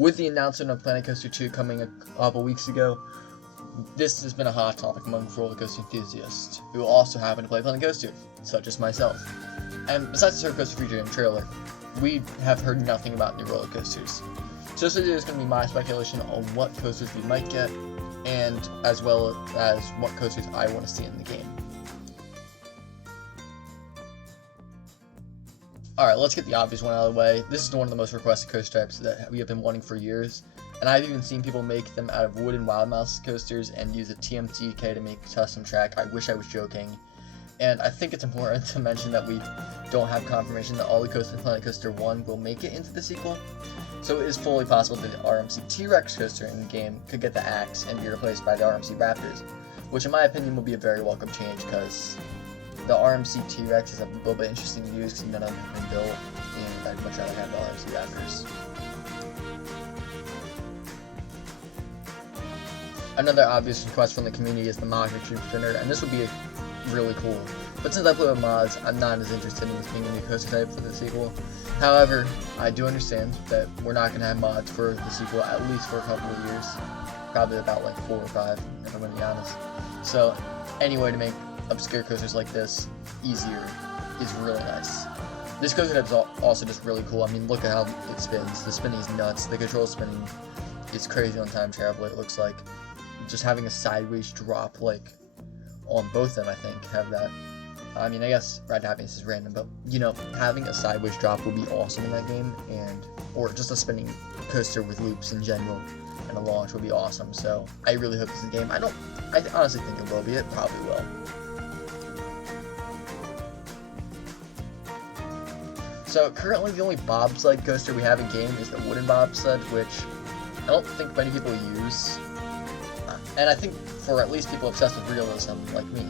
With the announcement of Planet Coaster 2 coming a couple weeks ago, this has been a hot topic among roller coaster enthusiasts who also happen to play Planet Coaster, such as myself. And besides the Roller Coaster feature and trailer, we have heard nothing about new roller coasters. So this video is going to be my speculation on what coasters we might get, and as well as what coasters I want to see in the game. Alright, let's get the obvious one out of the way. This is one of the most requested coaster types that we have been wanting for years, and I've even seen people make them out of wooden Wild Mouse coasters and use a TMTK to make a custom track. I wish I was joking. And I think it's important to mention that we don't have confirmation that all the coasters in Planet Coaster 1 will make it into the sequel. So it is fully possible that the RMC T-Rex coaster in the game could get the axe and be replaced by the RMC Raptors, which in my opinion will be a very welcome change, because the RMC T-Rex is a little bit interesting to use because none of them have been built, and I'd much rather have the RMC Raptors. Another obvious request from the community is the MACK Tube Spinner, and this would be really cool. But since I play with mods, I'm not as interested in this being a new coaster type for the sequel. However, I do understand that we're not going to have mods for the sequel at least for a couple of years. Probably about like 4 or 5, if I'm going to be honest. So, any way to make obscure coasters like this easier is really nice. This coaster type is also just really cool. I mean, look at how it spins. The spinning is nuts. The control spinning is crazy on time travel, it looks like. Just having a sideways drop, like, on both of them, I think, have that. I mean, I guess Ride to Happiness is random, but, you know, having a sideways drop will be awesome in that game, or just a spinning coaster with loops in general, and a launch will be awesome. So, I really hope this is a game. I honestly think it will be. It probably will. So, currently the only bobsled coaster we have in game is the wooden bobsled, which I don't think many people use. And I think for at least people obsessed with realism, like me,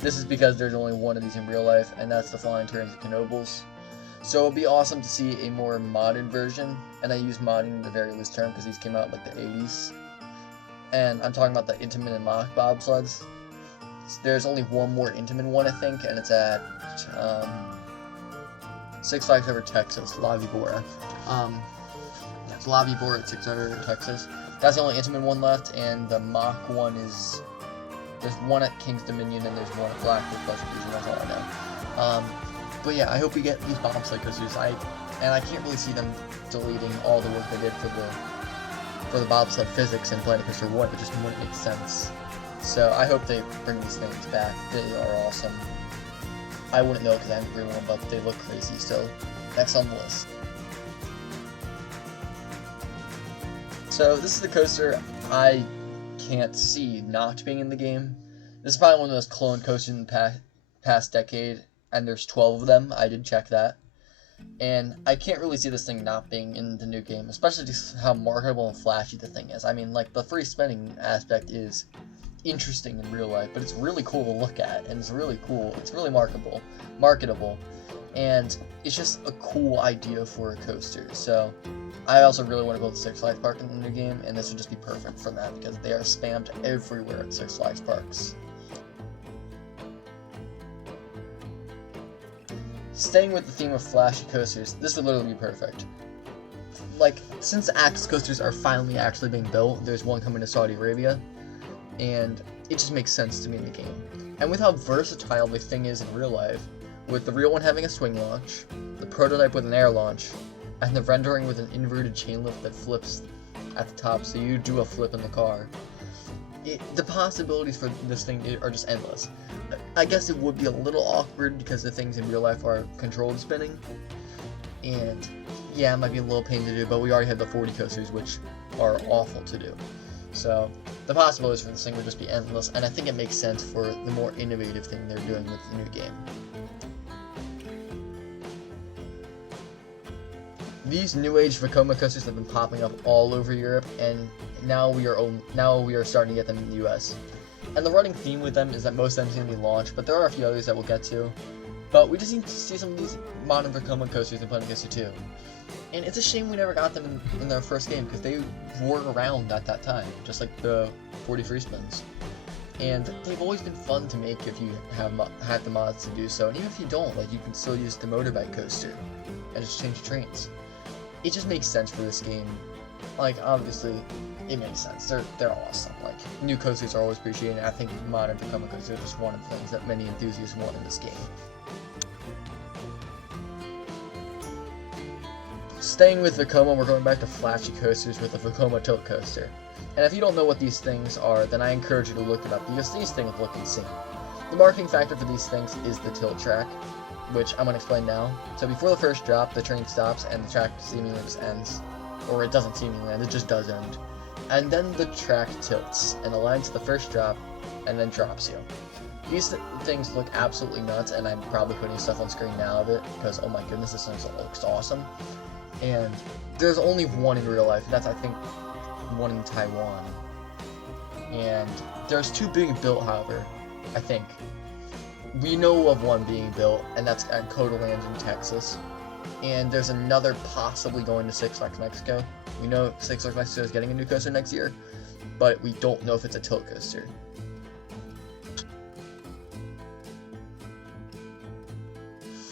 this is because there's only one of these in real life, and that's the Flying Terrans of Canobies. So it would be awesome to see a more modern version, and I use modding in the very loose term because these came out in like the 80s. And I'm talking about the Intamin and MACK bobsleds. There's only one more Intamin one, I think, and it's at Six Flags Over Texas, La Vibora. It's La Vibora at Six Flags Over Texas. That's the only Intamin one left, and the MACK one is, there's one at King's Dominion and there's one at Blackwood Pleasure Cruiser, that's all I know. But yeah, I hope we get these bobsled coasters. I can't really see them deleting all the work they did for the bobsled physics in Planet Coaster 1. It just wouldn't make sense. So I hope they bring these things back. They are awesome. I wouldn't know because I haven't ridden one, but they look crazy. So next on the list. So this is the coaster I can't see not being in the game. This is probably one of those clone coasters in the past decade, and there's 12 of them. I did check that. And I can't really see this thing not being in the new game, especially just how marketable and flashy the thing is. I mean, like, the free spinning aspect is interesting in real life, but it's really cool to look at, and it's really cool. It's really marketable, and it's just a cool idea for a coaster. So I also really want to build Six Flags Park in the new game, and this would just be perfect for that because they are spammed everywhere at Six Flags Parks. Staying with the theme of flashy coasters, this would literally be perfect. Like, since Axe coasters are finally actually being built, there's one coming to Saudi Arabia, and it just makes sense to me in the game. And with how versatile the thing is in real life, with the real one having a swing launch, the prototype with an air launch, and the rendering with an inverted chain lift that flips at the top, so you do a flip in the car. The possibilities for this thing are just endless. I guess it would be a little awkward because the things in real life are controlled spinning, and yeah, it might be a little pain to do, but we already have the 40 coasters, which are awful to do. So the possibilities for this thing would just be endless, and I think it makes sense for the more innovative thing they're doing with the new game. These new age Vekoma coasters have been popping up all over Europe, and now we are starting to get them in the US. And the running theme with them is that most of them seem to be launched, but there are a few others that we'll get to. But we just need to see some of these modern Vekoma coasters in Planet Coaster 2. And it's a shame we never got them in their first game, because they were around at that time, just like the 40 free spins. And they've always been fun to make if you have the mods to do so, and even if you don't, like, you can still use the motorbike coaster and just change trains. It just makes sense for this game like, obviously, it makes sense. They're awesome. Like, new coasters are always appreciated, and I think modern Vekoma coasters are just one of the things that many enthusiasts want in this game. Staying with Vekoma, we're going back to flashy coasters with the Vekoma Tilt Coaster. And if you don't know what these things are, then I encourage you to look it up, because these things look insane. The marketing factor for these things is the tilt track, which I'm going to explain now. So before the first drop, the train stops and the track seemingly just ends. Or it doesn't seemingly end, it just does end. And then the track tilts and aligns to the first drop and then drops you. These things look absolutely nuts, and I'm probably putting stuff on screen now of it, because oh my goodness, this thing looks awesome. And there's only one in real life, and that's, I think, one in Taiwan. And there's two being built, however, I think. We know of one being built, and that's at Coda Land in Texas. And there's another possibly going to Six Flags Mexico. We know Six Flags Mexico is getting a new coaster next year, but we don't know if it's a tilt coaster.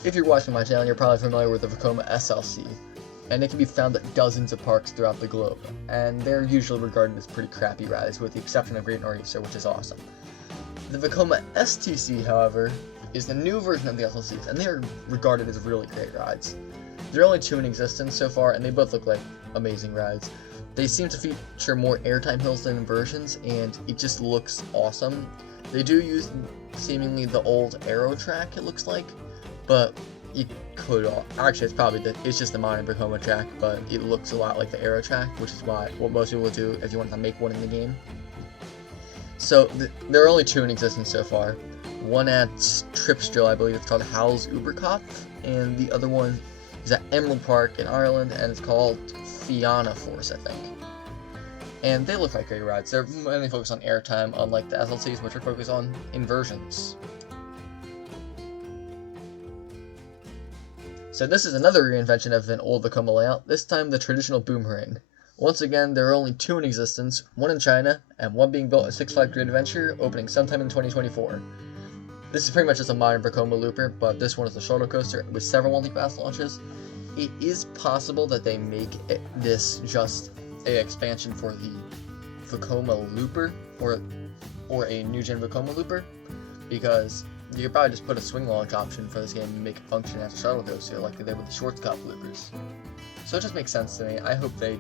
If you're watching my channel, you're probably familiar with the Vekoma SLC, and it can be found at dozens of parks throughout the globe, and they're usually regarded as pretty crappy rides, with the exception of Great Nor'easter, which is awesome. The Vekoma STC, however, is the new version of the SLCs, and they are regarded as really great rides. There are only two in existence so far, and they both look like amazing rides. They seem to feature more airtime hills than inversions, and it just looks awesome. They do use seemingly the old Aero track, it looks like, but it could actually it's just the modern Vekoma track, but it looks a lot like the Aero track, which is what most people would do if you want to make one in the game. So there are only two in existence so far. One at Tripsdrill, I believe it's called Hals Kopf, and the other one is at Emerald Park in Ireland, and it's called Fianna Force, I think. And they look like great rides. They're mainly focused on airtime, unlike the SLCs, which are focused on inversions. So this is another reinvention of an old Vekoma layout, this time the traditional Boomerang. Once again, there are only two in existence, one in China, and one being built at Six Flags Great Adventure, opening sometime in 2024. This is pretty much just a modern Vekoma looper, but this one is a shuttle coaster with several multi-pass launches. It is possible that they make this just an expansion for the Vekoma looper, or a new-gen Vekoma looper, because you could probably just put a swing launch option for this game and make it function as a shuttle coaster like they did with the Schwarzkopf loopers. So it just makes sense to me. I hope they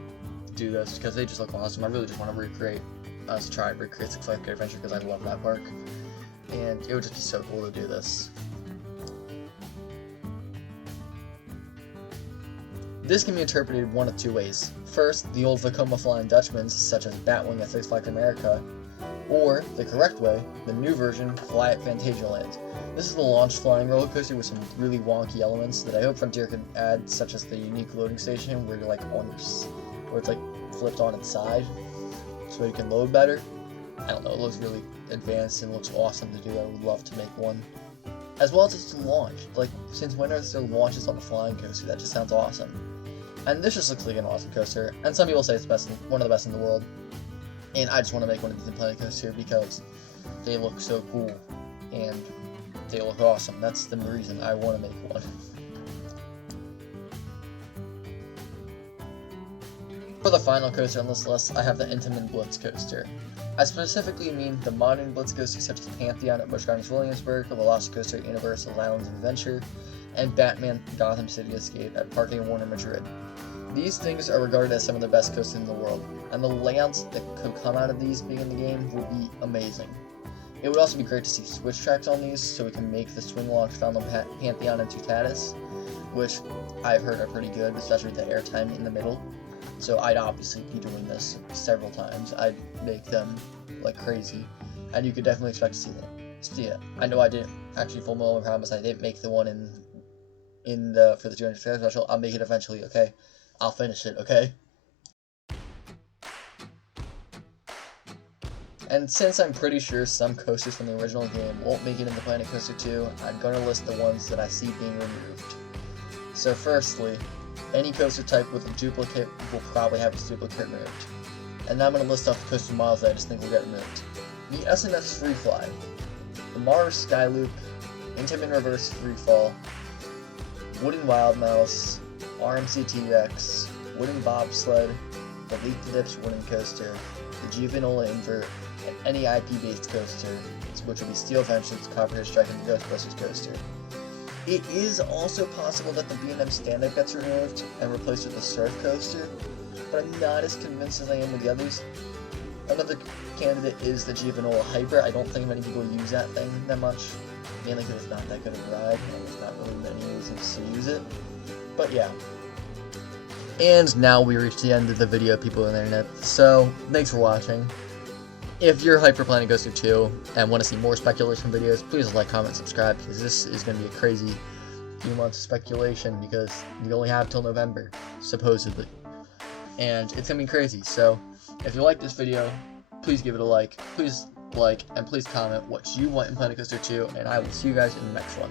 do this because they just look awesome. I really just want to recreate Six Flags Great Adventure because I love that park. And it would just be so cool to do this. This can be interpreted one of two ways. First, the old Vekoma Flying Dutchmans, such as Batwing at Six Flags America, or, the correct way, the new version, Fly at Fantasyland. This is the launch flying roller coaster with some really wonky elements that I hope Frontier could add, such as the unique loading station where you're like where it's like flipped on its side, so you can load better. I don't know, it looks really advanced and looks awesome to do. I would love to make one. As well as just launch. Like, since when are there launches on the flying coaster? That just sounds awesome. And this just looks like an awesome coaster. And some people say it's one of the best in the world. And I just want to make one of these in Planet Coaster because they look so cool. And they look awesome. That's the reason I want to make one. For the final coaster on this list, I have the Intamin Blitz coaster. I specifically mean the modern Blitz coasters such as Pantheon at Busch Gardens Williamsburg, Velocicoaster at Universal's Islands of Adventure, and Batman Gotham City Escape at Parque Warner Madrid. These things are regarded as some of the best coasters in the world, and the layouts that could come out of these being in the game would be amazing. It would also be great to see switch tracks on these, so we can make the swing launch found on Pantheon and Tutatis, which I've heard are pretty good, especially the airtime in the middle. So I'd obviously be doing this several times. I'd make them like crazy, and you could definitely expect to see it. I know I didn't actually full Mullen promise I didn't make the one for the 200th special. I'll make it eventually, okay? I'll finish it, okay? And since I'm pretty sure some coasters from the original game won't make it into Planet Coaster 2, I'm going to list the ones that I see being removed. So firstly, any coaster type with a duplicate will probably have its duplicate removed. And now I'm going to list off the coaster models that I just think will get removed. The SNS Free-Fly, the Mars Skyloop, Intamin Reverse Freefall, Wooden Wild Mouse, RMC T-Rex, Wooden Bobsled, the Leap the Dips wooden coaster, the Juvenola invert, and any IP-based coaster, which will be Steel Vengeance, Copperhead Strike, and the Ghostbusters coaster. It is also possible that the B&M stand-up gets removed and replaced with the Surf coaster, but I'm not as convinced as I am with the others. Another candidate is the Juvenola Hyper. I don't think many people use that thing that much, mainly because it's not that good of a ride, and there's not really many reasons to use it. But yeah. And now we reach the end of the video, people on the internet, so thanks for watching. If you're hyper planning Coaster 2 and want to see more speculation videos, please like, comment, subscribe, because this is going to be a crazy few months of speculation, because we only have till November, supposedly. And it's going to be crazy, so if you like this video, please give it a like, and please comment what you want in Planet Coaster 2, and I will see you guys in the next one.